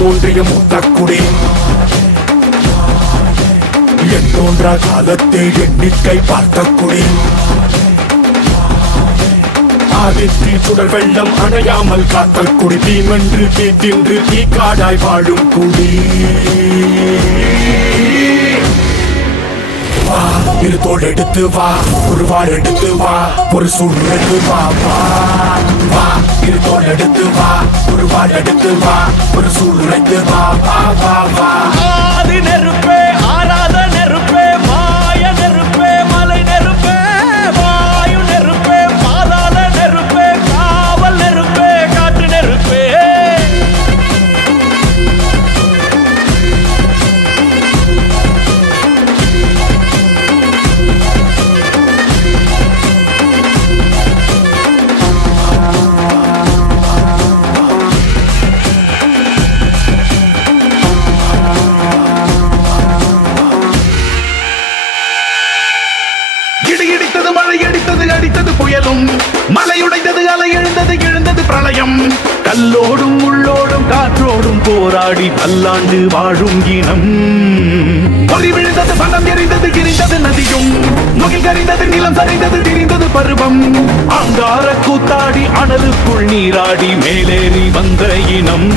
தோன்றிய முத்தக்குடி எண்ணோன்றா காலத்தை எண்ணிக்கை பார்த்த குடி ஆதித்தி சுடர் வெள்ளம் அணையாமல் காத்த குடி தீமென்று தீத்தின்று தீக்காடாய் வாழும் குடி வா இரு தோள் எடுத்து வா ஒரு வாள் எடுத்து வா ஒரு சூடு எடுத்து வா வா வா இரு தோள் எடுத்து வா ஒரு வாள் எடுத்து வா ஒரு சூடு எடுத்து வா வா வா வா ஆதி நெருப்பே ஆராத நெருப்பே மாய நெருப்பே மலை நெருப்பே வாயு நெருப்பே பாதாள நெருப்பே காவல் நெருப்பே காற்று நெருப்பே இடித்தது மழை அடித்தது அடித்தது புயலும் மலையுடைந்தது அலை எழுந்தது எழுந்தது பிரளயம் கல்லோடும் உள்ளோடும் காற்றோடும் போராடி பல்லாண்டு வாழும் இனம் பொறி விழுந்தது பணம் எரிந்தது எரிந்தது நதியும் முகில் கரிந்தது நிலம் சரிந்தது திரிந்தது பருவம் அங்கார கூத்தாடி அனலுக்குள் நீராடி மேலேறி வந்த இனம்